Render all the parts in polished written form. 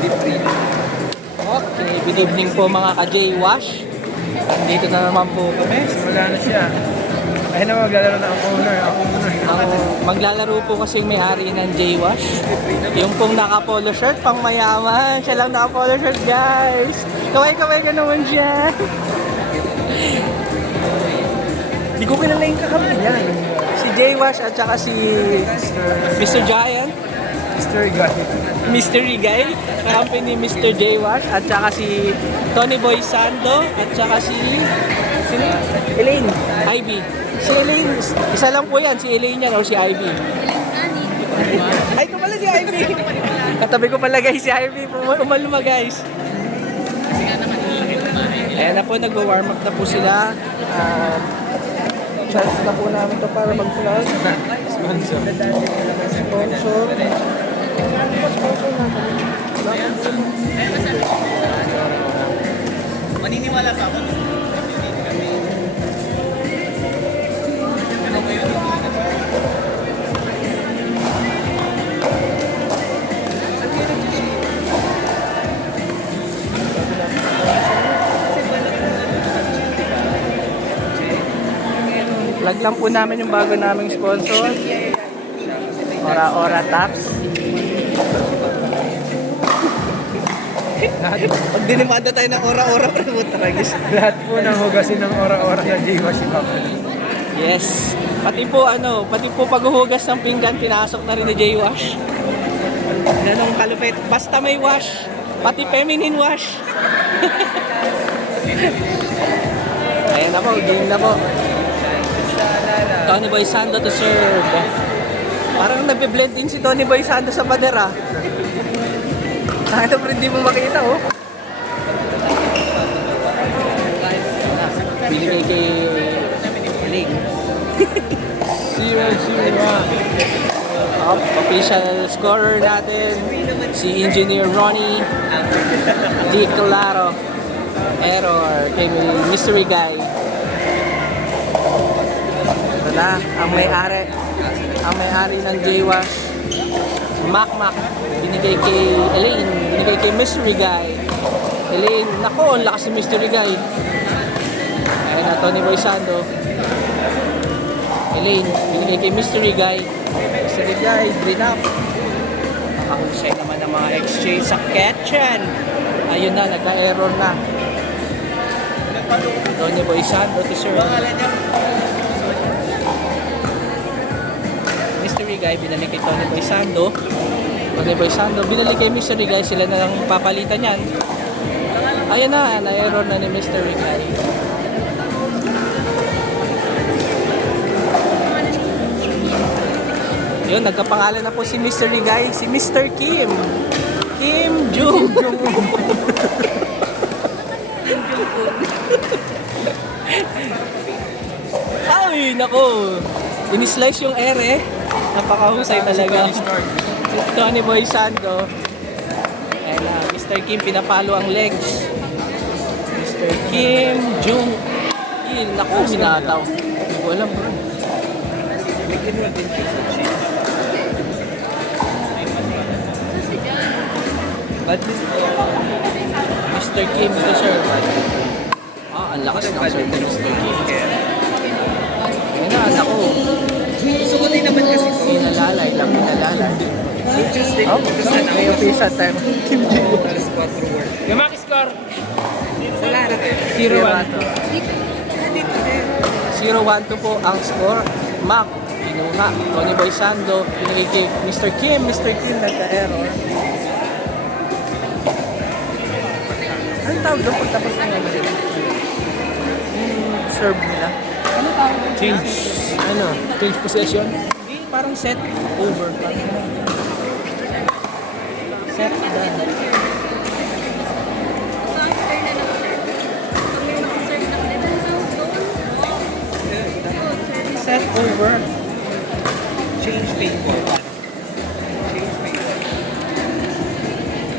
Okay, good evening po mga ka-J-Wash. Dito na naman po kami. Simula na siya. Ayun na maglalaro na ako owner. Maglalaro po kasi may-ari ng J-Wash. Yung pong naka-polo shirt, pang mayaman. Siya lang naka-polo shirt, guys. Kaway-kaway ka naman siya. Hindi ko kilala yung kakampi niya. Si J-Wash at saka si Mr. Giant. Mystery Guy, kakampi ni Mr. J-Wash, at saka si Tony Boy Sando, at saka si Elaine, Ivy. Si Elaine, isa lang po yan, si Elaine yan o si Ivy. Ay, ito pala si Ivy. Katabi ko pala guys si Ivy, umaluma guys. Ayan na po, nagwa-warm up na po sila. Chance na po namin ito para mag-vlog. Sponsor. Maniniwala pa ako. Lag lang po namin yung bago naming sponsor. Ora Taps. Pag dinimanda tayo ng ora pre mo tragis. Lahat po ng hugasin ng ora-ora sa J-Wash. Yes. Pati po paghuhugas ng pinggan pinasok na rin ni J-Wash. Ganong kalupit. Basta may wash. Pati feminine wash. Ayan na po, game na po. Tony Boy Sando to serve. Parang nagbe-blend in si Tony Boy Sando sa pader ah. Ito pero hindi mo makita oh. Binigay kay Ling. 0-0. Official scorer natin si Engineer Ronnie Di Claro. Error kay Mystery Guy. Ito na ang may-ari ng J-Wash, Mac, binigay kay Elaine, binigay kay Mystery Guy. Elaine, nako, ang lakas ni Mystery Guy. Ayan na, Tony Boy Sando. Elaine, binigay kay Mystery Guy. Mystery Guy, green up. Nakahusay naman ng mga exchange sa kitchen. Ayun na, nagka-error na. Tony Boy Sando to serve. Mystery Guy, binalik kay Tony Boy Sando. Tony Boy Sando, binalik kay Mystery Guy. Sila na lang papalitan yan. Ayan na, na-error na ni Mystery Guy. Yun, nagkapangalan na po si Mystery Guy, si Mr. Kim. Kim Jong. Ay, nako. In-slice yung ere. Napakahusay talaga. Tony Boy Sando. Ayan na, Mr. Kim pinapalo ang legs. Mr. Kim Jong. Naku, minataw. Hindi ko alam bro. Mr. Kim ito sir. Ang lakas ng sir ni Mr. Kim. Ayan na, naku. Gusto ko din naman kasi Pinalalay lang, pinalalay. May official time. Kim Jong. Lumaki score. 0-1 po ang score. Mac, kinuha. Tony Boy Sando, pinigay kay Mr. Kim. Mr. Kim nagka-error. Anong tawag doon pagtapos na yun? Serve nila. Ano tawag doon? Change possession. Hindi, parang set over. Set done. Set over. Change paper.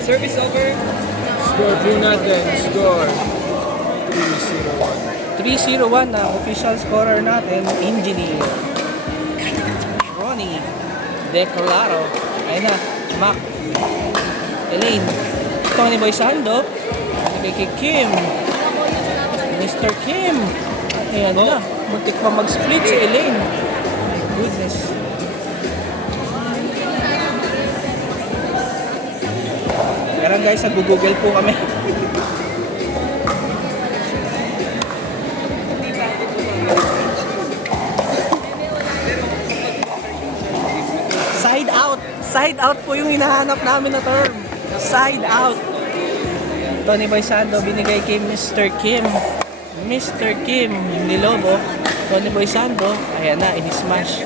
Service over. Score po natin. Score. 3-0. 3-0-1 na official scorer natin, Engineer Ronnie De Claro. Ayun na, Mac, Elaine, Tony Boy Sando. Binigay kay Kim. Mr. Kim. Ayan na. Muntik pa mag-split si Elaine. My goodness. Pero guys, nag-google po kami. Side out. Side out po yung hinahanap namin na term. Side out. Tony Boy Sando binigay kay Mr. Kim. Mr. Kim Nilobo. Tony Boy Sando. Ayan na, in-smash.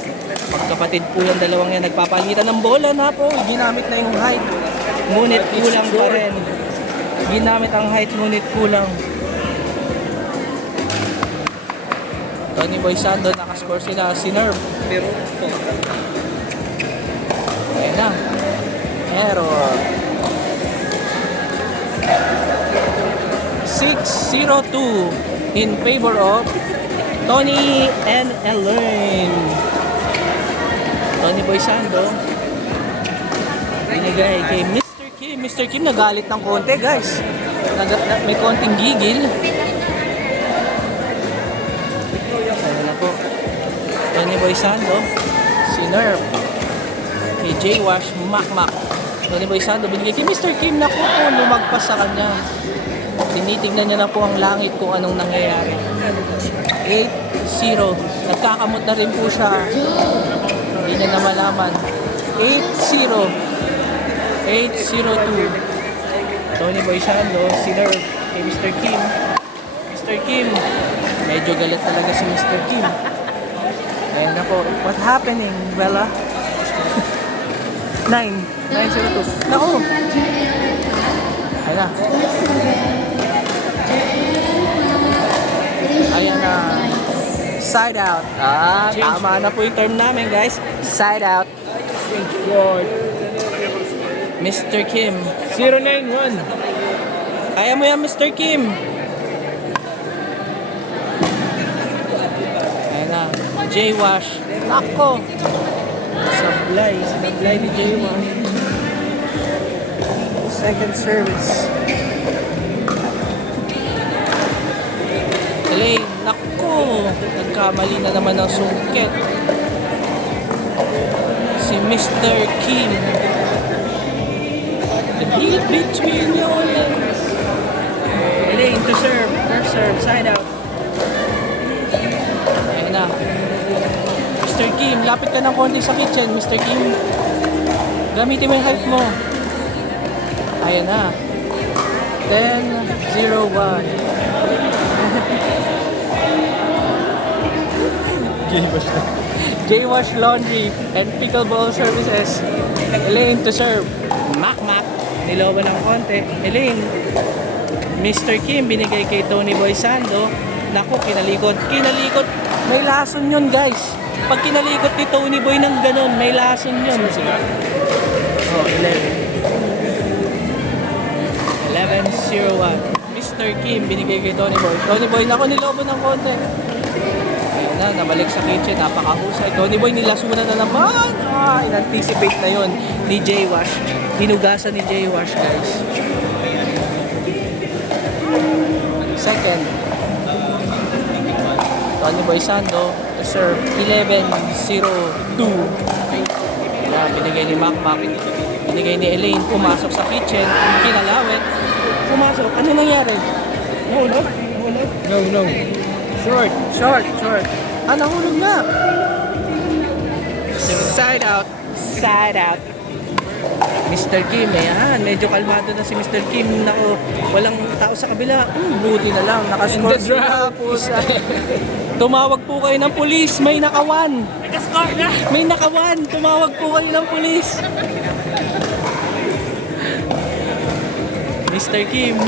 Magkapatid po yung dalawang yan. Nagpapalitan ng bola na po. Ginamit na yung height. Ngunit kulang pa rin. Ginamit ang height, ngunit kulang. Tony Boy Sando, nakascore sila. Sinerve. Pero, Ayan na. Error. 6-0-2 in favor of Tony and Elaine. Tony Boy Sando binigay kay Mr. Kim. Mr. Kim nagalit ng konti, guys. May konting gigil. Ayan na po. Tony Boy Sando, Sinerve. Kay J-Wash, Makmak. Tony Boy Sando binigay kay Mr. Kim. Naku po, lumagpas sa kanya. Tinitignan niya na po ang langit kung anong nangyayari. 8-0. Nagkakamot na rin po siya. Hindi niya na malaman. 8-0. 8-0-2. Tony Boy Sando, Sinerve kay Mr. Kim. Mr. Kim. Medyo galit talaga si Mr. Kim. Ayan na po. What happening, Bella? 9-0-2. Naku! Ayan na. Ayan na. Side out. Tama na po yung term namin, guys. Side out. Thank God. Mr. Kim. 091. Kaya mo yan, Mr. Kim. Ayan na. J-Wash. Nako. Sablay. Sablay ni J-Wash. Second service. Elaine. Nako. Nagkamali na naman ng sungkit. Si Mr. Kim. The heat between your legs. Elaine to serve. First serve. Side out. Ayan na. Mr. Kim, lapit ka ng konti sa kitchen, Mr. Kim. Gamitin mo yung height mo. Ayan na. 10-0-1. J-Wash Laundry and Pickleball Services. Elaine to serve. Makmak. Nilobo ng konti. Elaine. Mr. Kim binigay kay Tony Boy Sando. Naku, kinalikot. Kinalikot. May lason yun, guys. Pag kinalikot ni Tony Boy ng ganun, may lason yun. Oh, 11-0-1. Mr. Kim binigay kay Tony Boy. Tony Boy, naku, nilobo ng konti. Ayun na, nabalik sa kitchen. Napakahusay. Tony Boy, nilasunan na naman. In-anticipate na yun ni J-Wash. Hinugasan ni J-Wash, guys. Second. Tony Boy Sando to serve 11-0-2. Yeah, binigay ni Makmak. Binigay ni Elaine. Pumasok sa kitchen. Kinalawit. Pumasok. Ano nangyari? Nahulog? Nahulog? No. Short. Short. Nahulog na. Side out. Side out. Mr. Kim, ayan. Medyo kalmado na si Mr. Kim. Naku, walang tao sa kabila. Buti na lang. Nakascore And the sila po sa... Tumawag po kayo ng pulis. May nakawan. Nakascore na. May nakawan. Tumawag po kayo ng pulis. Mr. Kim.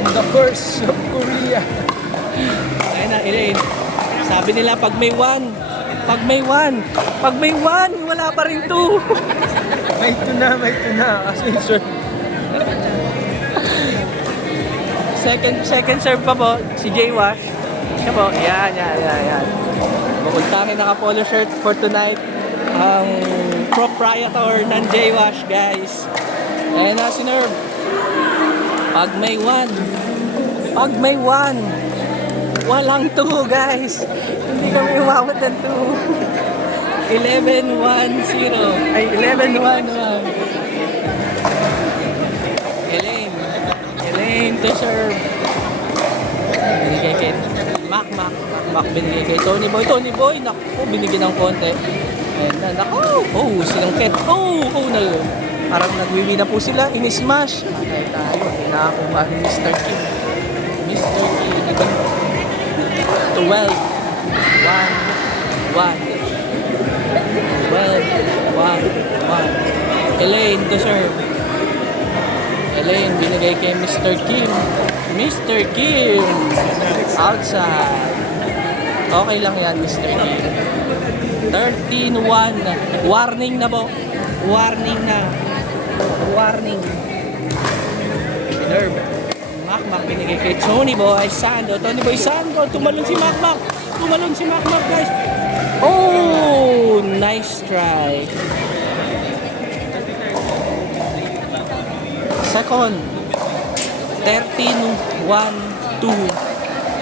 And the curse of Korea. Ayan na, Elaine. Sabi nila, pag may one, wala pa rin two. May tuna. Kasi sir. Second serve pa po, si J-Wash. Siya po, yan. Bukod tayo naka-polo shirt for tonight. Ang proprietor ng J-Wash, guys. Ayan na, si Nerve. Pag may 1, walang 2 guys. Hindi kami umabot ng 2. 11-1-0. Ay, 11-1-1. Elaine to serve. Binigay kay Mac, binigay kay Tony Boy, naku, binigyan ng konti. And naku, sinungkit. Na yun. Parang nagwiwi na po sila, in-smash. Patay tayo, nakakuha ni Mr. Kim. Mr. Kim, diba? 12-1-1. 12-1-1. Elaine to serve. Elaine, binigay kay Mr. Kim. Mr. Kim! Outside. Okay lang yan, Mr. Kim. 13-1. Warning na po. Warning na. Warning. Nerve. Mac binigay kay Tony Boy Sando. Tony Boy Sando. Tumalon si Mac. Tumalon si Mac, guys. Oh! Nice try. Second. 13-1-2.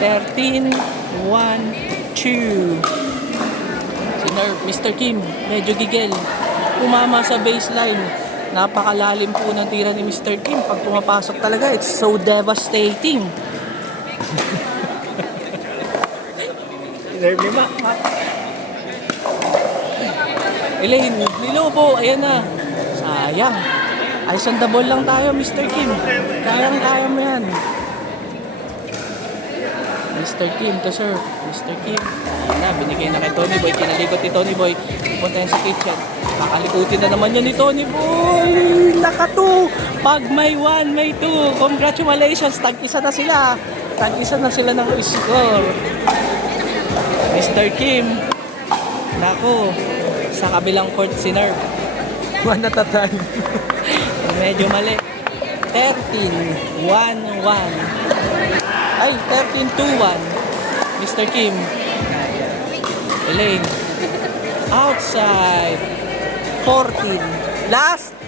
13-1-2. Si Nerve, Mr. Kim, medyo gigil. Umama sa baseline. Napakalalim po ng tira ni Mr. Kim. Pag pumapasok talaga, it's so devastating. Nerve ni Mac. Elaine, nilobo, ayan na. Sayang. Ay, sandabol lang tayo, Mr. Kim. Kayang-kaya mo yan. Mr. Kim to serve. Mr. Kim. Ayan na, binigay na kay Tony Boy. Kinalikot ni Tony Boy. Punta yan sa kitchen. Kakalikutin na naman yan ni Tony Boy. Naka-2. Pag may 1, may 2. Congratulations. Tag-isa na sila. Tag-isa na sila ng score. Mr. Kim. Nako. Sa kabilang court si Nerve. 1 at a time. Medyo mali. 13-1-1. Ay, 13-2-1. Mr. Kim. Elaine. Outside. 14. Last.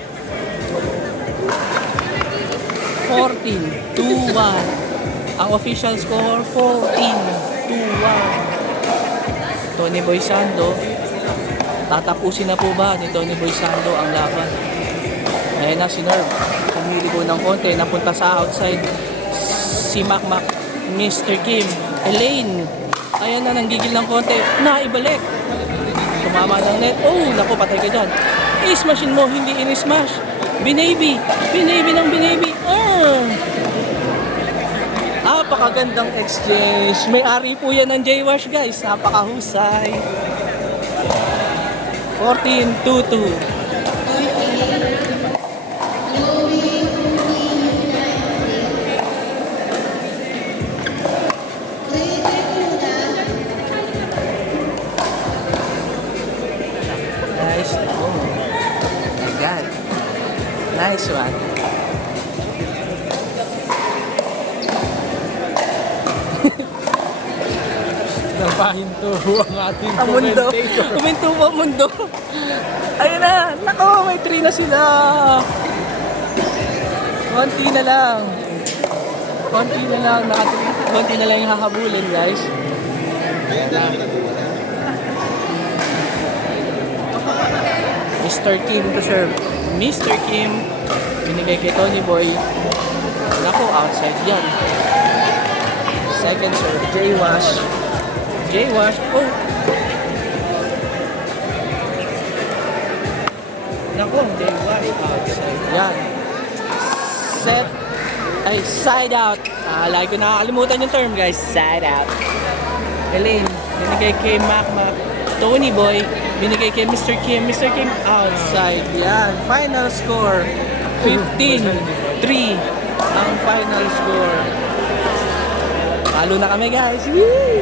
14-2-1. Ang official score, 14-2-1. Tony Boy Sando. Tatapusin na po ba ni Tony Boy Sando ang laban? Ayan na si Nerve. Pumili po ng konti. Napunta sa outside. Si Mac. Mr. Kim. Elaine. Ayan na, nanggigil ng konti. Naibalik. Tumama ng net. Oh, naku, patay ka dyan. I-smashin mo, hindi in-smash. Binaby. Binaby ng binaby. Napakagandang exchange. May-ari po yan ng J-Wash, guys. Napakahusay. 14-2-2. Nice. Oh my God. Nice one. Napahinto ang ating Ang mundo. commentator. Kuminto po ang mundo. Ayun na. Nako, may 3 na sila. Konti na lang. Konti na lang. Konti na lang yung hahabulin, guys. Ayan na. Mr. Kim to serve. Mr. Kim. Binigay kay Tony Boy. Nako, outside yan. Second serve. J-Wash. J-Wash. Oh. Nako, J-Wash. Outside yan. Set. Ay, side out. Lagi ko nakakalimutan yung term, guys. Side out. Elaine. Binigay kay Mac. Tony Boy. Binigay kay Mr. Kim. Mr. Kim outside. Yan. Final score. 15-3 ang final score. Talo na kami, guys. Woo!